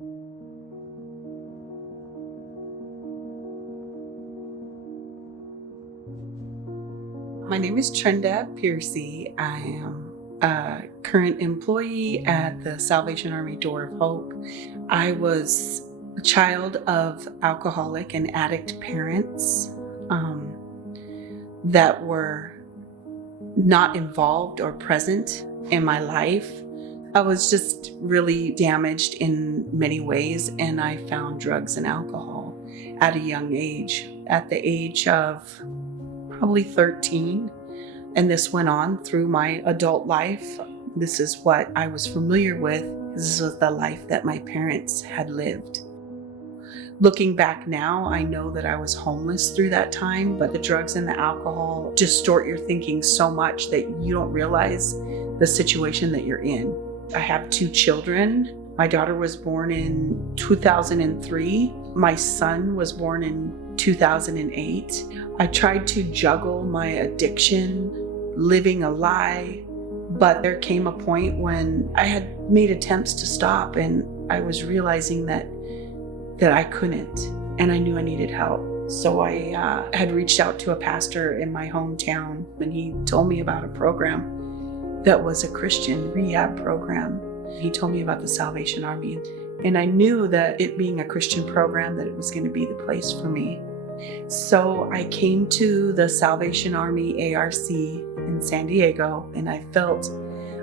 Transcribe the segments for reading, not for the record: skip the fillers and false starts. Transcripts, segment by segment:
My name is Trinda Pearcy. I am a current employee at the Salvation Army Door of Hope. I was a child of alcoholic and addict parents that were not involved or present in my life. I was just really damaged in many ways, and I found drugs and alcohol at a young age, at the age of probably 13. And this went on through my adult life. This is what I was familiar with. This was the life that my parents had lived. Looking back now, I know that I was homeless through that time, but the drugs and the alcohol distort your thinking so much that you don't realize the situation that you're in. I have 2 children. My daughter was born in 2003. My son was born in 2008. I tried to juggle my addiction, living a lie, but there came a point when I had made attempts to stop, and I was realizing that I couldn't, and I knew I needed help. So I had reached out to a pastor in my hometown, and he told me about a program that was a Christian rehab program. He told me about the Salvation Army, and I knew that it being a Christian program, that it was going to be the place for me. So I came to the Salvation Army ARC in San Diego, and I felt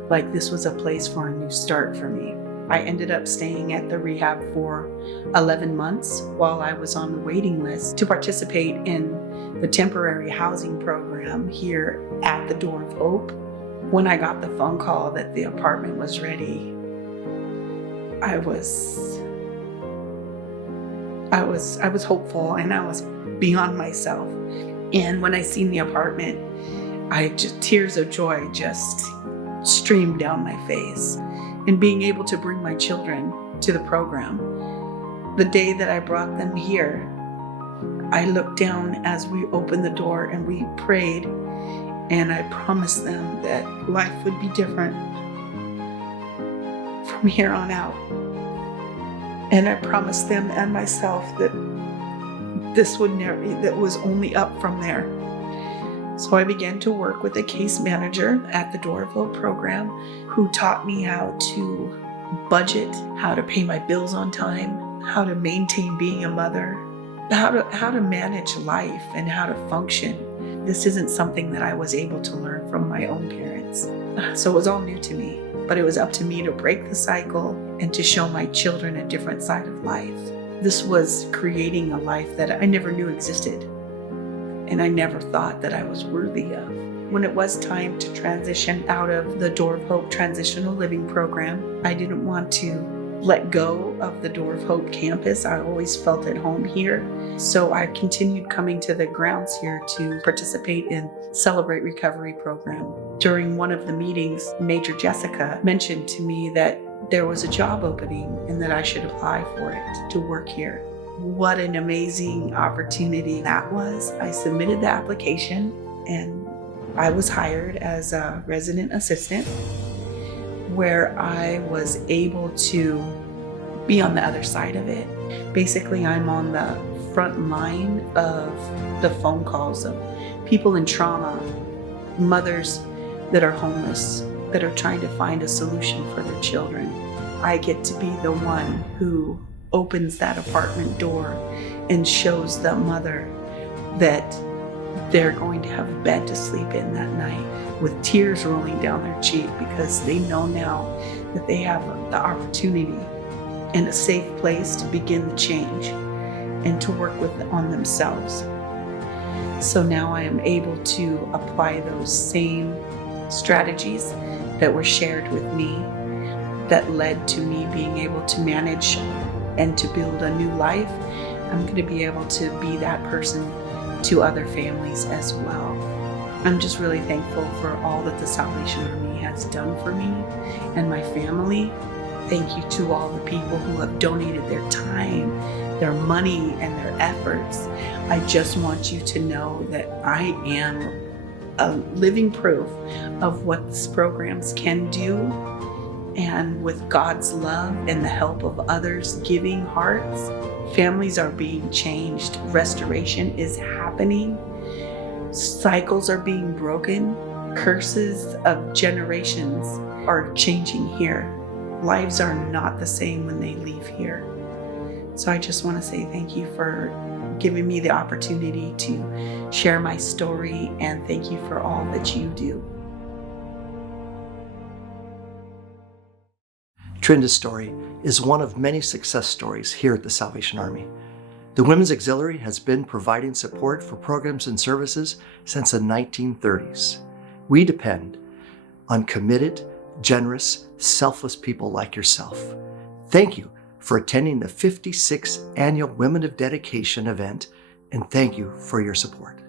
like this was a place for a new start for me. I ended up staying at the rehab for 11 months while I was on the waiting list to participate in the temporary housing program here at the Door of Hope. When I got the phone call that the apartment was ready, I was hopeful, and I was beyond myself. And when I seen the apartment, tears of joy just streamed down my face. And being able to bring my children to the program, the day that I brought them here, I looked down as we opened the door and we prayed, and I promised them that life would be different from here on out. And I promised them and myself that that was only up from there. So I began to work with a case manager at the Door of Hope program who taught me how to budget, how to pay my bills on time, how to maintain being a mother, how to manage life and how to function. This isn't something that I was able to learn from my own parents. So it was all new to me, but it was up to me to break the cycle and to show my children a different side of life. This was creating a life that I never knew existed, and I never thought that I was worthy of. When it was time to transition out of the Door of Hope Transitional Living Program, I didn't want to let go of the Door of Hope campus. I always felt at home here. So I continued coming to the grounds here to participate in Celebrate Recovery program. During one of the meetings, Major Jessica mentioned to me that there was a job opening and that I should apply for it to work here. What an amazing opportunity that was. I submitted the application and I was hired as a resident assistant, where I was able to be on the other side of it. Basically, I'm on the front line of the phone calls of people in trauma, mothers that are homeless, that are trying to find a solution for their children. I get to be the one who opens that apartment door and shows the mother that they're going to have a bed to sleep in that night, with tears rolling down their cheek, because they know now that they have the opportunity and a safe place to begin the change and to work on themselves. So now I am able to apply those same strategies that were shared with me, that led to me being able to manage and to build a new life. I'm going to be able to be that person to other families as well. I'm just really thankful for all that the Salvation Army has done for me and my family. Thank you to all the people who have donated their time, their money, and their efforts. I just want you to know that I am a living proof of what these programs can do And with God's love and the help of others' giving hearts, families are being changed. Restoration is happening. Cycles are being broken. Curses of generations are changing here. Lives are not the same when they leave here. So I just want to say thank you for giving me the opportunity to share my story, and thank you for all that you do. Trinda's story is one of many success stories here at the Salvation Army. The Women's Auxiliary has been providing support for programs and services since the 1930s. We depend on committed, generous, selfless people like yourself. Thank you for attending the 56th Annual Women of Dedication event, and thank you for your support.